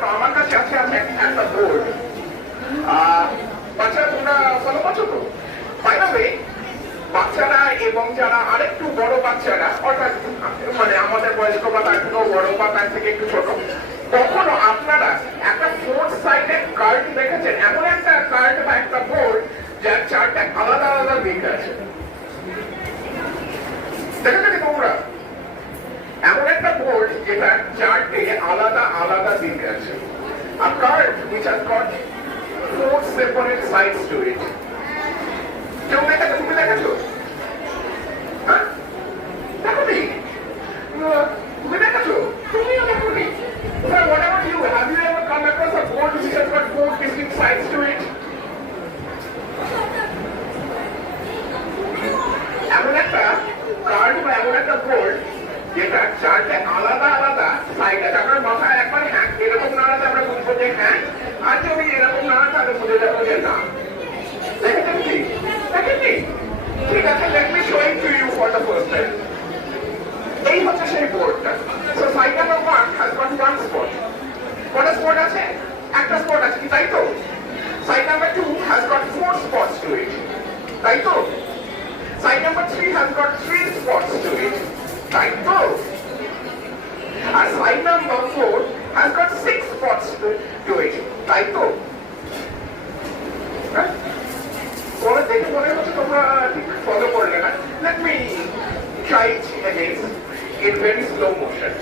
জন্য আমার কাছে আছে একটা বোর্ড। বাচ্চারা তোমরা ফলো করছো তো? বাই দ্য ওয়ে, বাচ্চারা এবং যারা আরেকটু বড় বাচ্চারা, অর্থাৎ মানে আমাদের বয়স্ক বা তার থেকেও বড় বা তার থেকে একটু ছোট, কখনো আপনারা একটা ফোর সাইডেড কার্ড দেখেছেন? এমন একটা কার্ড বা একটা বোর্ড যার চারটা আলাদা আলাদা দিক আছে, দেখেছেন তোমরা? এমন একটা বোর্ড যেটা চারটে আলাদা আলাদা দিক আছে। A card which has got four separate sides to it. কেউ দেখেছো? তুমি দেখেছো? হ্যাঁ, দেখো নি? তুমি দেখেছো? তুমিও দেখো নি? What about you? Have you ever come across a board which has got four distinct sides to it? এমন একটা কার্ড বা এমন একটা বোর্ড যেটা চারটে আলাদা আলাদা সাইড আছে। আপনার মাথায় একবার হ্যাঁ এরকম নাড়াতে আমরা বুঝবো যে হ্যাঁ, আর যদি এরকম নাড়া তাহলে বুঝে যাবো যে না। দেখেছেন কি? দেখেননি? ঠিক আছে, let me show it to you for the first time. এই হচ্ছে সেই বোর্ডটা। So side number 1 has got one spot. কটা স্পট আছে? একটা স্পট আছে কি, তাই তো? Side number 2 has got 4 spots to it, তাই তো? Side number 3 has got 3 spots to it, তাই তো? আর side number 4 has got 6 spots to it, তাই তো? পরে দেখে মনে হচ্ছে তোমরা ঠিক ফলো করলে না। Let me try it again in very slow motion.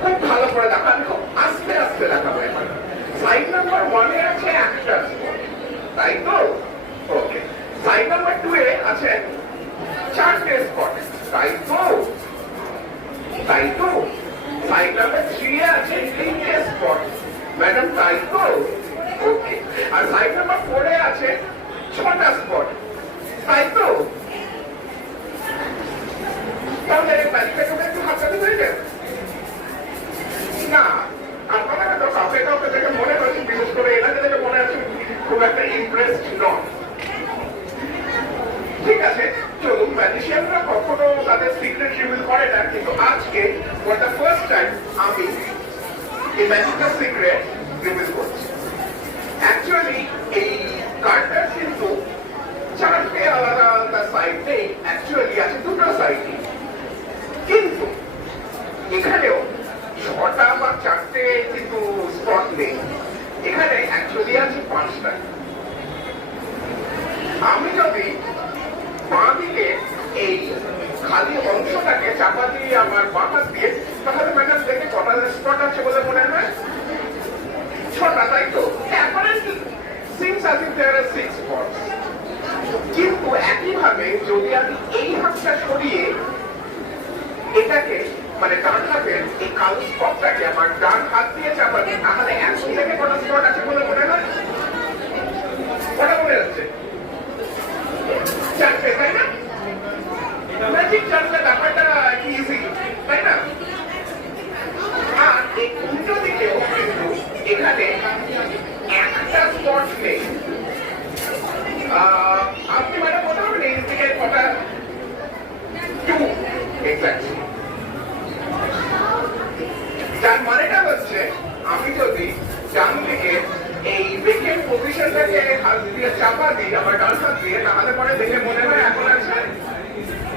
খুব ভালো করে দেখো, আমি খুব আস্তে আস্তে দেখাবো এখন। সাইড নাম্বার 1 এ আছে একটা স্পট, তাই তো? ওকে। সাইড নাম্বার 2 এ আছে চারটে স্পট, তাই তো? তাই তো? সাইড নাম্বার 3 এ আছে 3টে স্পট, ম্যাডাম, তাই তো? ওকে। আর সাইড নাম্বার 4 এ আছে 6টা স্পট, তাই তো? তাহলে ম্যাথমেটিক্যালি একটু হাততালি হয়ে যাবে না? আপনারা তো কাউকে কাউকে দেখে মনে হচ্ছে, বিশেষ করে এনাকে দেখে মনে হচ্ছে খুব একটা ইমপ্রেসড নন। ঠিক আছে, চলুন। ম্যাজিশিয়ানরা কখনো তাদের সিক্রেট রিভিল করে না, কিন্তু আজকে ফর দ্য ফার্স্ট টাইম আমি এই ম্যাজিক্যাল সিক্রেট রিভিল করছি। অ্যাকচুয়ালি এই কার্ডটার কিন্তু চারটে আলাদা আলাদা সাইড নেই, অ্যাকচুয়ালি আছে দুটো সাইড। কিন্তু এখানেও 6টা বা 4টে কিন্তু স্পট নেই, এখানে অ্যাকচুয়ালি আছে 5টা। আমি যদি বাঁ দিকে এই খালি অংশটাকে চাপা দিয়ে আমার বাঁ হাত দিয়ে, তাহলে ম্যাডাম দেখে কটা স্পট আছে বলে মনে হয়? 6টা, তাই তো? Since I think there are 6 spots. কিন্তু একইভাবে যদি আমি এই হাতটা সরিয়ে এটাকে মানে ডান হাতের এই কালো স্পটটাকে আমার ডান হাত দিয়ে চাপা দিই, তাহলে এখন থেকে কটা স্পট আছে বলে মনে হয়? কটা মনে হচ্ছে? 4টে, তাই না? ম্যাজিক জানলে ব্যাপারটা কি ইজি, তাই না? আর এই উল্টো দিকেও কিন্তু এখানে একটা স্পট নেই। আপনি ম্যাডাম বলতে পারবেন এই দিকে কটা? 2 এক্স্যাক্টলি। যার মানেটা হচ্ছে আমি যদি ডান দিকে এই বেকের পজিশনটাকে হাত দিয়ে চাপা দিই আমার ডান হাত দিয়ে, তাহলে পরে দেখে মনে হয় এখন আছে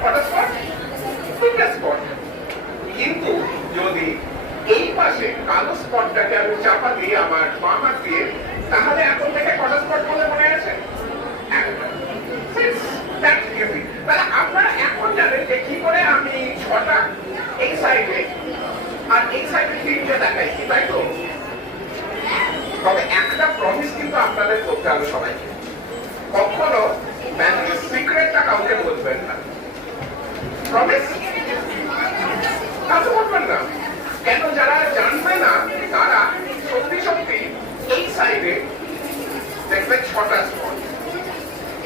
কটা স্পট? 3টে স্পট। কিন্তু যদি এই পাশে কালো স্পটটাকে আমি চাপা দিই আমার বাঁ হাত দিয়ে, তাহলে এখন থেকে কটা স্পট বলে মনে আছে? একটা। তাহলে আপনারা এখন জানেন যে কি করে আমি 6টা এই সাইডে আর এই সাইডে 3টে দেখাইছি, তাই তো? তবে একটা প্রমিস কিন্তু আপনাদের করতে হবে সবাইকে, কখনো ম্যাথের সিক্রেটটা কাউকে বলবেন না। প্রমিস? কাউকে বলবেন না কেন? যারা জানবে না তারা সত্যি সত্যি এই সাইডে দেখবেন 6টা স্পট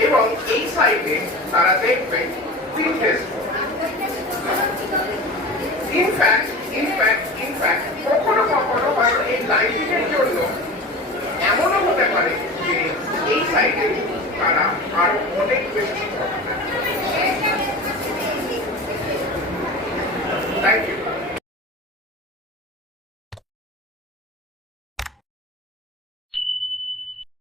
এবং এই সাইডে তারা দেখবে 3টে স্পট। ইনফ্যাক্ট